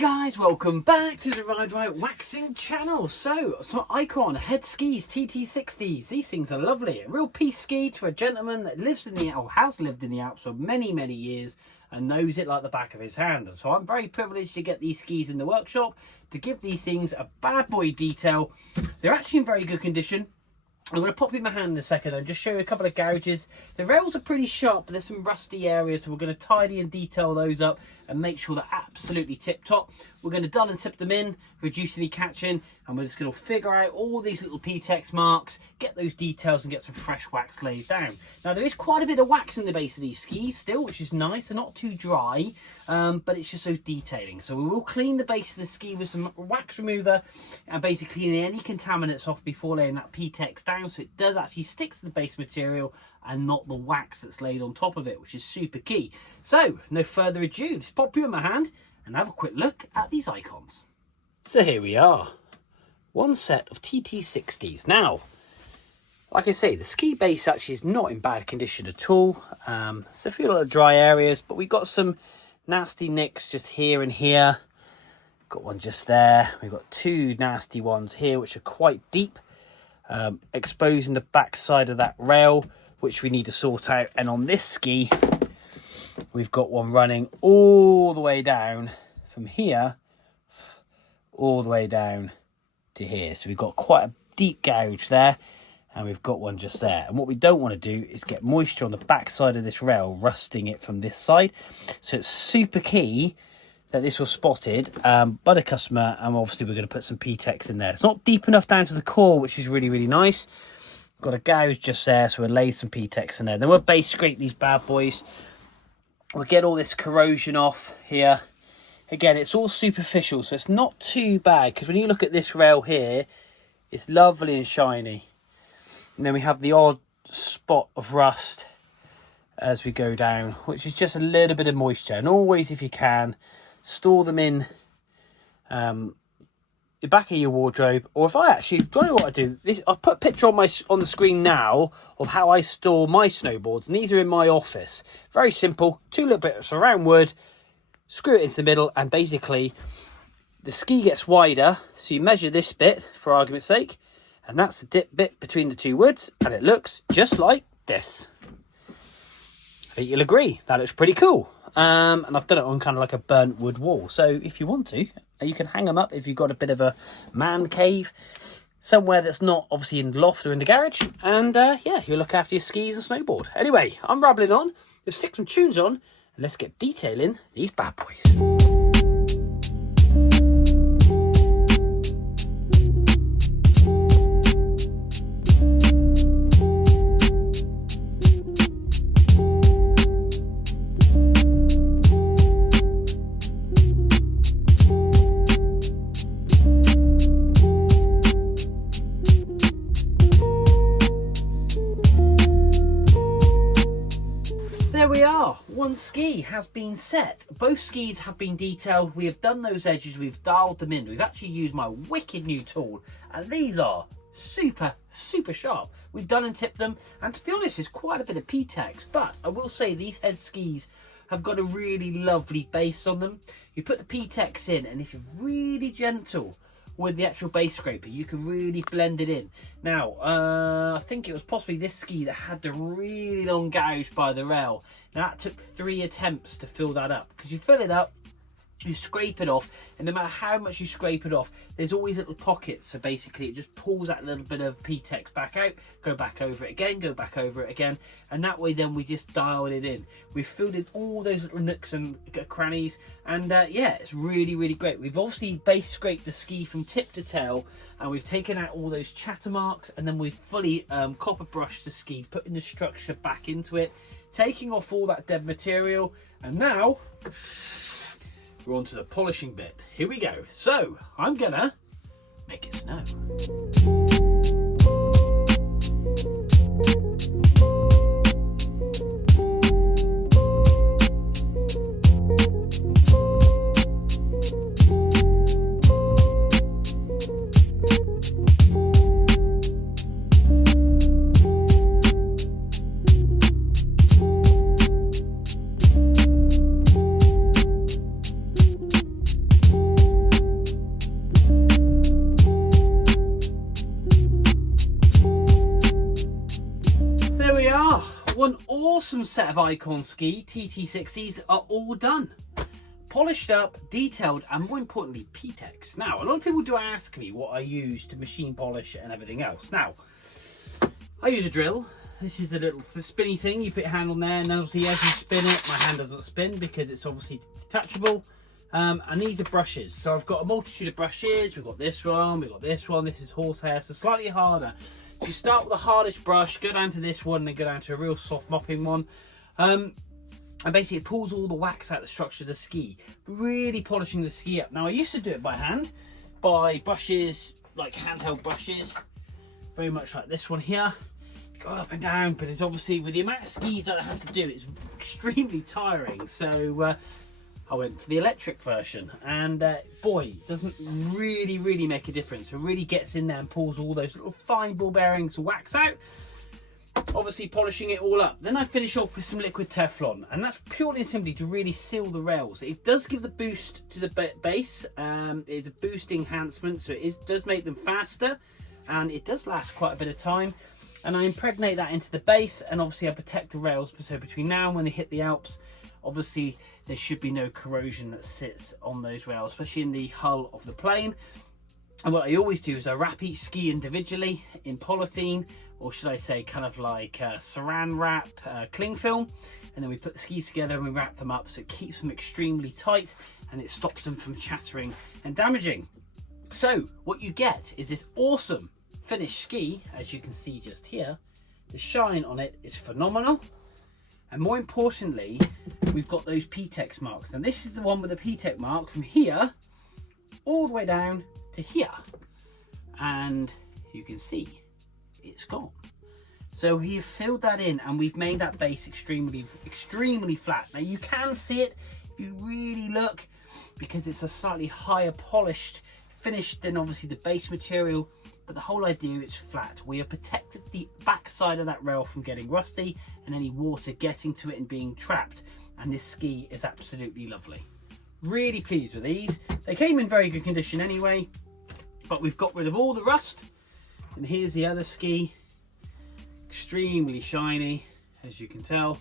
Guys, welcome back to the Ride Right Waxing channel. So, some Icon head skis, TT60s. These things are lovely. A real piece ski to a gentleman that lives in the, or has lived in the Alps for many, many years and knows it like the back of his hand. So I'm very privileged to get these skis in the workshop to give these things a bad boy detail. They're actually in very good condition. I'm going to pop in my hand in a second and just show you a couple of gouges. The rails are pretty sharp, but there's some rusty areas, so we're going to tidy and detail those up and make sure they're absolutely tip top. We're going to dull and tip them in, reduce any catching, and we're just going to figure out all these little PTEX marks, get those details and get some fresh wax laid down. Now there is quite a bit of wax in the base of these skis still, which is nice. They're not too dry, but it's just those detailing. So we will clean the base of the ski with some wax remover and basically clean any contaminants off before laying that PTEX down, so it does actually stick to the base material and not the wax that's laid on top of it, which is super key. So no further ado, let's pop you in my hand and have a quick look at these Icons. So here we are, one set of TT60s. Now, like I say, the ski base actually is not in bad condition at all. There's a few little dry areas, but we've got some nasty nicks just here and here. Got one just there. We've got two nasty ones here, which are quite deep, exposing the back side of that rail, which we need to sort out. And on this ski, we've got one running all the way down from here, all the way down to here. So we've got quite a deep gouge there, and we've got one just there. And what we don't want to do is get moisture on the back side of this rail, rusting it from this side. So it's super key that this was spotted by the customer, and obviously we're going to put some PTEX in there. It's not deep enough down to the core, which is really, really nice. Got a gouge just there, so we'll lay some PTEX in there. Then we'll base scrape these bad boys. We'll get all this corrosion off here. Again, it's all superficial, so it's not too bad, because when you look at this rail here, it's lovely and shiny. And then we have the odd spot of rust as we go down, which is just a little bit of moisture. And always, if you can, store them in the back of your wardrobe. Or if I actually, do you know what I do? I've put a picture on the screen now of how I store my snowboards, and these are in my office. Very simple. Two little bits of round wood, screw it into the middle, and basically the ski gets wider. So you measure this bit, for argument's sake, and that's the dip bit between the two woods, and it looks just like this. I think you'll agree that looks pretty cool. And I've done it on kind of like a burnt wood wall. So if you want to, you can hang them up if you've got a bit of a man cave somewhere that's not obviously in the loft or in the garage. And yeah, you'll look after your skis and snowboard. Anyway, I'm rambling on. Let's stick some tunes on and let's get detailing these bad boys. There we are, one ski has been set. Both skis have been detailed. We have done those edges, we've dialed them in. We've actually used my wicked new tool, and these are super, super sharp. We've done and tipped them, and to be honest, there's quite a bit of PTEX, but I will say these head skis have got a really lovely base on them. You put the PTEX in, and if you're really gentle with the actual base scraper, you can really blend it in. Now, I think it was possibly this ski that had the really long gouge by the rail. Now that took 3 attempts to fill that up, because you fill it up, you scrape it off, and no matter how much you scrape it off, there's always little pockets. So basically it just pulls that little bit of PTEX back out, go back over it again, go back over it again, and that way then we just dial it in. We've filled in all those little nooks and crannies, and yeah, it's really, really great. We've obviously base scraped the ski from tip to tail, and we've taken out all those chatter marks, and then we've fully copper brushed the ski, putting the structure back into it, taking off all that dead material, and now we're on to the polishing bit. Here we go. So I'm gonna make it snow. awesome set of Icon ski TT60s are all done. Polished up, detailed, and more importantly, PTEX. Now, a lot of people do ask me what I use to machine polish and everything else. Now, I use a drill. This is a little spinny thing. You put your hand on there, and obviously as you spin it, my hand doesn't spin because it's obviously detachable. And these are brushes. So I've got a multitude of brushes. We've got this one, we've got this one. This is horsehair, so slightly harder. So you start with the hardest brush, go down to this one, and then go down to a real soft mopping one. And basically it pulls all the wax out of the structure of the ski, really polishing the ski up. Now I used to do it by hand, by brushes, like handheld brushes, very much like this one here. Go up and down, but it's obviously, with the amount of skis I have to do, it's extremely tiring. So I went for the electric version, and boy, it doesn't really make a difference. It really gets in there and pulls all those little fine ball bearings wax out. Obviously polishing it all up. Then I finish off with some liquid Teflon, and that's purely and simply to really seal the rails. It does give the boost to the base. It's a boosting enhancement, so it does make them faster, and it does last quite a bit of time. And I impregnate that into the base, and obviously I protect the rails, so between now and when they hit the Alps, obviously there should be no corrosion that sits on those rails, especially in the hull of the plane. And what I always do is I wrap each ski individually in polythene, or should I say kind of like saran wrap, cling film, and then we put the skis together and we wrap them up so it keeps them extremely tight and it stops them from chattering and damaging. So what you get is this awesome finished ski, as you can see just here. The shine on it is phenomenal, and more importantly, we've got those PTEX marks. Now this is the one with the PTEX mark from here all the way down to here, and you can see it's gone. So we have filled that in, and we've made that base extremely flat. Now you can see it if you really look, because it's a slightly higher polished finish than obviously the base material, but the whole idea is flat. We have protected the back side of that rail from getting rusty and any water getting to it and being trapped, and this ski is absolutely lovely. Really pleased with these. They came in very good condition anyway, but we've got rid of all the rust. And here's the other ski, extremely shiny, as you can tell.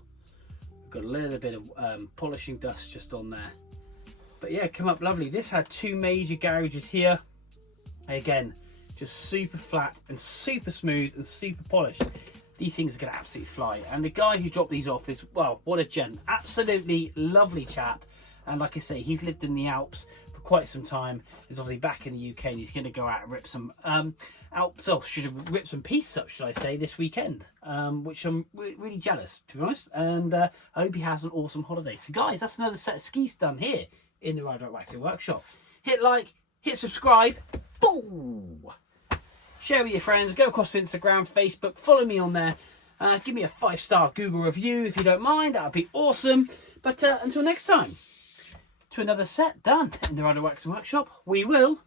We've got a little bit of polishing dust just on there, but yeah, come up lovely. This had two major gouges here. Again, just super flat and super smooth and super polished. These things are going to absolutely fly. And the guy who dropped these off is, well, what a gent. Absolutely lovely chap. And like I say, he's lived in the Alps for quite some time. He's obviously back in the UK, and he's going to go out and rip some Alps, oh, should have ripped some pieces up, should I say, this weekend, which I'm really jealous, to be honest. And I hope he has an awesome holiday. So guys, that's another set of skis done here in the Ride Right Waxing Workshop. Hit like, hit subscribe, boom! Share with your friends, go across to Instagram, Facebook, follow me on there. Give me a 5-star Google review if you don't mind, that would be awesome. But until next time, to another set done in the Ride Right Waxing Workshop, we will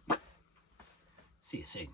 see you soon.